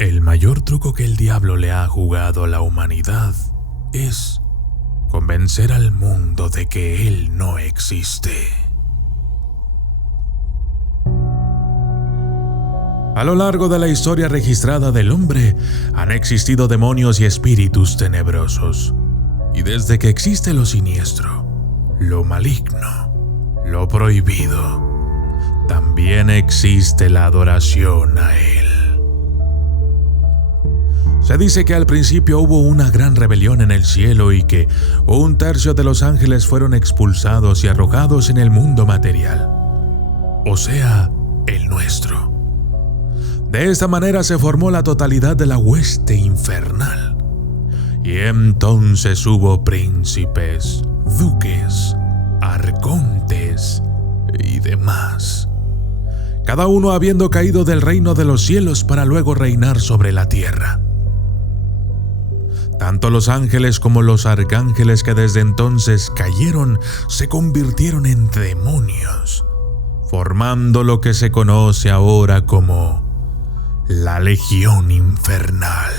El mayor truco que el diablo le ha jugado a la humanidad es convencer al mundo de que él no existe. A lo largo de la historia registrada del hombre, han existido demonios y espíritus tenebrosos. Y desde que existe lo siniestro, lo maligno, lo prohibido, también existe la adoración a él. Se dice que al principio hubo una gran rebelión en el cielo y que 1/3 de los ángeles fueron expulsados y arrojados en el mundo material, o sea, el nuestro. De esta manera se formó la totalidad de la hueste infernal. Y entonces hubo príncipes, duques, arcontes y demás, cada uno habiendo caído del reino de los cielos para luego reinar sobre la tierra. Tanto los ángeles como los arcángeles que desde entonces cayeron se convirtieron en demonios, formando lo que se conoce ahora como la Legión Infernal.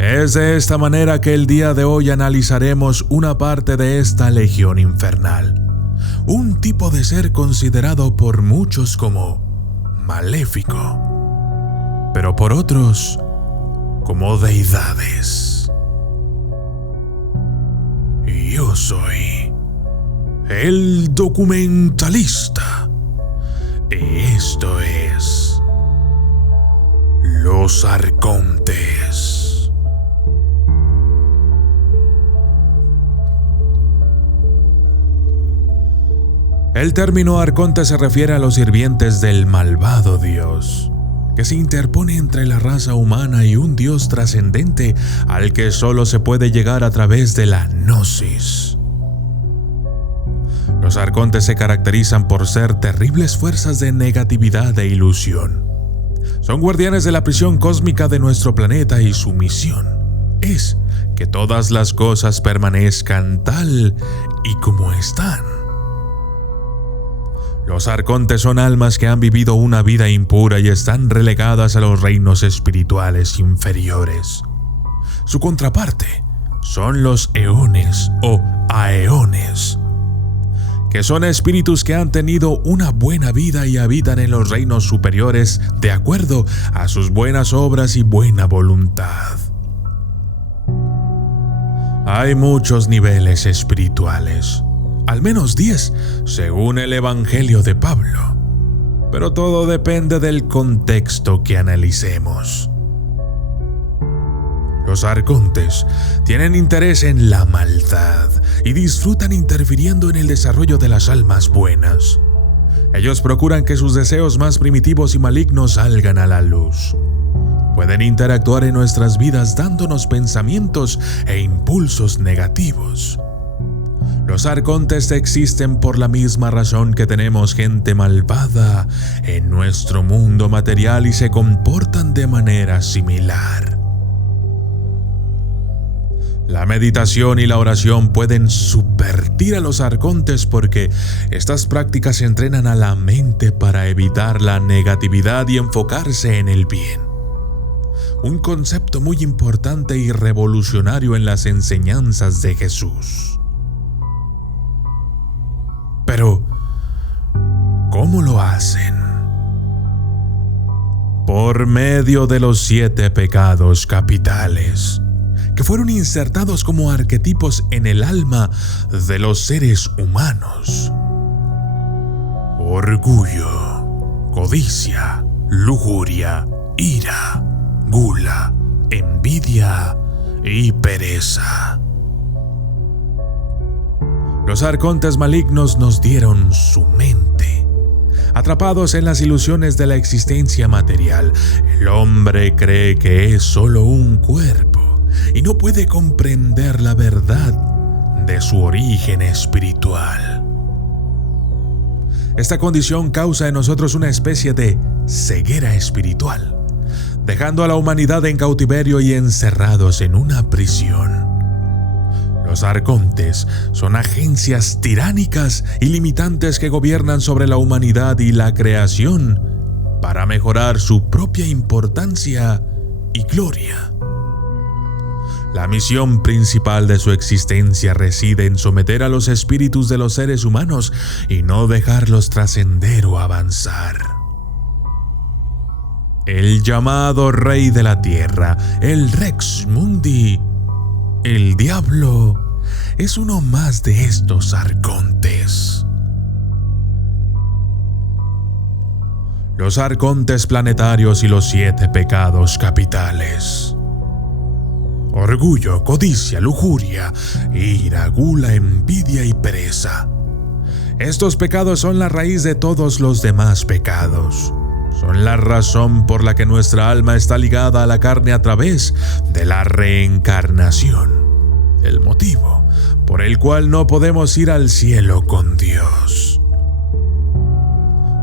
Es de esta manera que el día de hoy analizaremos una parte de esta Legión Infernal, un tipo de ser considerado por muchos como maléfico, pero por otros como deidades. Yo soy el documentalista. Esto es Los Arcontes. El término arconte se refiere a los sirvientes del malvado Dios, que se interpone entre la raza humana y un Dios trascendente al que solo se puede llegar a través de la gnosis. Los arcontes se caracterizan por ser terribles fuerzas de negatividad e ilusión. Son guardianes de la prisión cósmica de nuestro planeta y su misión es que todas las cosas permanezcan tal y como están. Los arcontes son almas que han vivido una vida impura y están relegadas a los reinos espirituales inferiores. Su contraparte son los eones o aeones, que son espíritus que han tenido una buena vida y habitan en los reinos superiores de acuerdo a sus buenas obras y buena voluntad. Hay muchos niveles espirituales, al menos 10 según el Evangelio de Pablo, pero todo depende del contexto que analicemos. Los arcontes tienen interés en la maldad y disfrutan interfiriendo en el desarrollo de las almas buenas. Ellos procuran que sus deseos más primitivos y malignos salgan a la luz. Pueden interactuar en nuestras vidas dándonos pensamientos e impulsos negativos. Los arcontes existen por la misma razón que tenemos gente malvada en nuestro mundo material y se comportan de manera similar. La meditación y la oración pueden subvertir a los arcontes porque estas prácticas entrenan a la mente para evitar la negatividad y enfocarse en el bien. Un concepto muy importante y revolucionario en las enseñanzas de Jesús. Pero, ¿cómo lo hacen? Por medio de los 7 pecados capitales, que fueron insertados como arquetipos en el alma de los seres humanos. Orgullo, codicia, lujuria, ira, gula, envidia y pereza. Los arcontes malignos nos dieron su mente. Atrapados en las ilusiones de la existencia material, el hombre cree que es solo un cuerpo y no puede comprender la verdad de su origen espiritual. Esta condición causa en nosotros una especie de ceguera espiritual, dejando a la humanidad en cautiverio y encerrados en una prisión. Los arcontes son agencias tiránicas y limitantes que gobiernan sobre la humanidad y la creación para mejorar su propia importancia y gloria. La misión principal de su existencia reside en someter a los espíritus de los seres humanos y no dejarlos trascender o avanzar. El llamado Rey de la Tierra, el Rex Mundi, el Diablo, es uno más de estos arcontes. Los arcontes planetarios y los 7 pecados capitales. Orgullo, codicia, lujuria, ira, gula, envidia y pereza. Estos pecados son la raíz de todos los demás pecados. Son la razón por la que nuestra alma está ligada a la carne a través de la reencarnación. El motivo por el cual no podemos ir al cielo con Dios.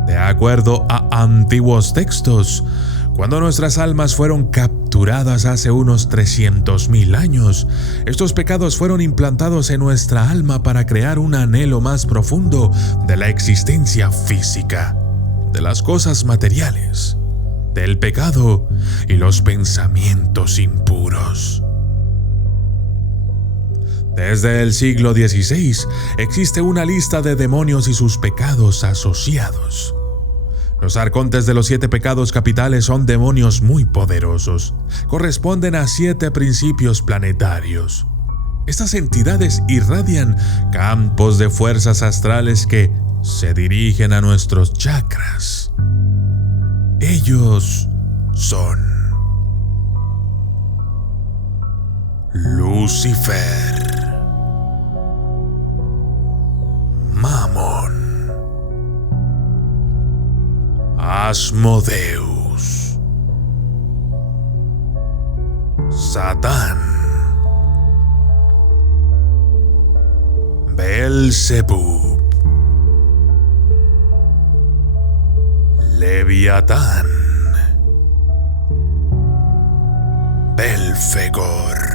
De acuerdo a antiguos textos, cuando nuestras almas fueron capturadas hace unos 300,000 años, estos pecados fueron implantados en nuestra alma para crear un anhelo más profundo de la existencia física, de las cosas materiales, del pecado y los pensamientos impuros. Desde el siglo XVI existe una lista de demonios y sus pecados asociados. Los arcontes de los 7 pecados capitales son demonios muy poderosos. Corresponden a 7 principios planetarios. Estas entidades irradian campos de fuerzas astrales que se dirigen a nuestros chakras. Ellos son Lucifer, Mamón, Asmodeus, Satán, Beelzebub, Leviatán, Belfegor.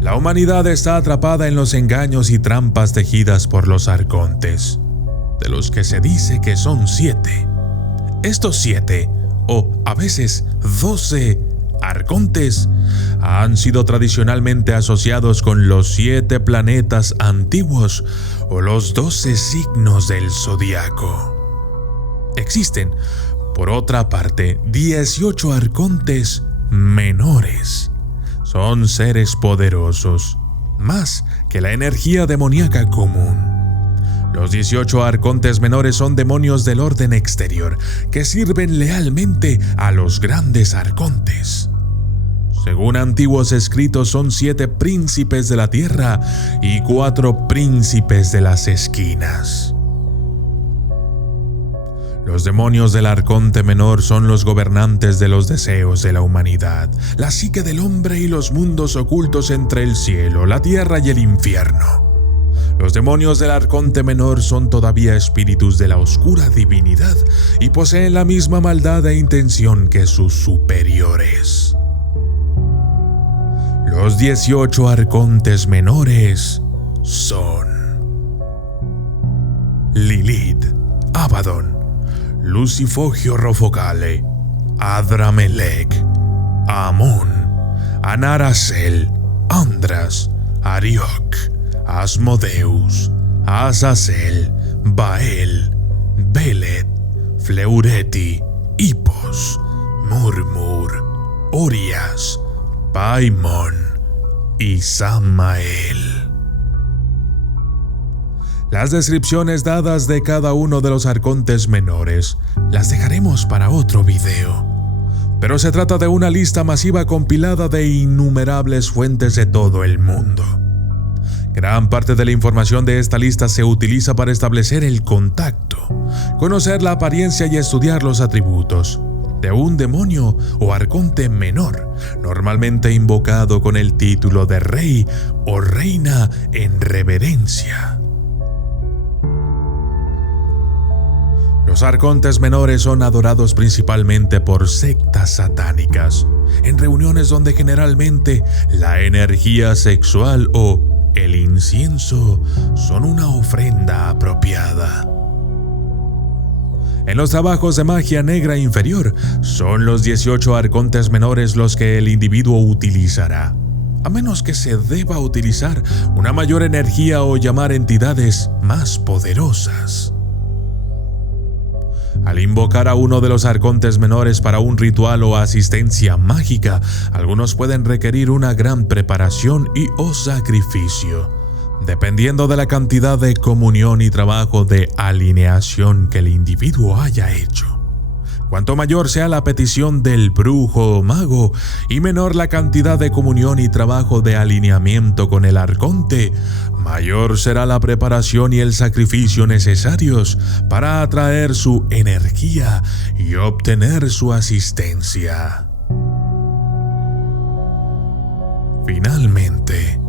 La humanidad está atrapada en los engaños y trampas tejidas por los arcontes, de los que se dice que son 7. Estos 7, o a veces 12 arcontes, han sido tradicionalmente asociados con los 7 planetas antiguos o los 12 signos del zodiaco. Existen, por otra parte, 18 arcontes menores. Son seres poderosos, más que la energía demoníaca común. Los 18 arcontes menores son demonios del orden exterior que sirven lealmente a los grandes arcontes. Según antiguos escritos, son 7 príncipes de la tierra y 4 príncipes de las esquinas. Los demonios del arconte menor son los gobernantes de los deseos de la humanidad, la psique del hombre y los mundos ocultos entre el cielo, la tierra y el infierno. Los demonios del arconte menor son todavía espíritus de la oscura divinidad y poseen la misma maldad e intención que sus superiores. Los 18 arcontes menores son Lilith, Abaddon, Lucifogio Rofocale, Adramelech, Amón, Anarazel, Andras, Ariok, Asmodeus, Azazel, Bael, Belet, Fleureti, Hipos, Murmur, Orias, Paimon y Samael. Las descripciones dadas de cada uno de los arcontes menores las dejaremos para otro video, pero se trata de una lista masiva compilada de innumerables fuentes de todo el mundo. Gran parte de la información de esta lista se utiliza para establecer el contacto, conocer la apariencia y estudiar los atributos de un demonio o arconte menor, normalmente invocado con el título de rey o reina en reverencia. Los arcontes menores son adorados principalmente por sectas satánicas, en reuniones donde generalmente la energía sexual o el incienso son una ofrenda apropiada. En los trabajos de magia negra inferior, son los 18 arcontes menores los que el individuo utilizará, a menos que se deba utilizar una mayor energía o llamar entidades más poderosas. Al invocar a uno de los arcontes menores para un ritual o asistencia mágica, algunos pueden requerir una gran preparación o sacrificio, dependiendo de la cantidad de comunión y trabajo de alineación que el individuo haya hecho. Cuanto mayor sea la petición del brujo o mago y menor la cantidad de comunión y trabajo de alineamiento con el arconte, mayor será la preparación y el sacrificio necesarios para atraer su energía y obtener su asistencia. Finalmente,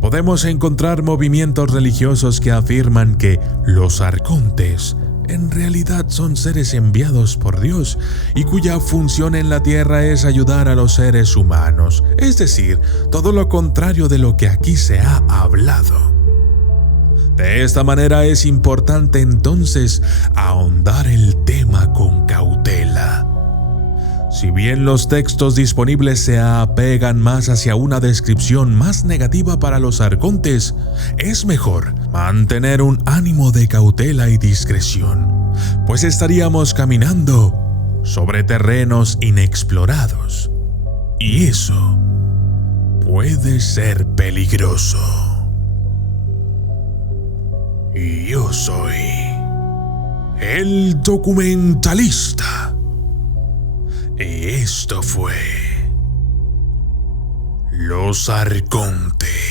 podemos encontrar movimientos religiosos que afirman que los arcontes en realidad son seres enviados por Dios y cuya función en la tierra es ayudar a los seres humanos, es decir, todo lo contrario de lo que aquí se ha hablado. De esta manera es importante entonces ahondar el tema con cautela. Si bien los textos disponibles se apegan más hacia una descripción más negativa para los arcontes, es mejor mantener un ánimo de cautela y discreción, pues estaríamos caminando sobre terrenos inexplorados, y eso puede ser peligroso. Y yo soy el documentalista. Y esto fue Los Arcontes.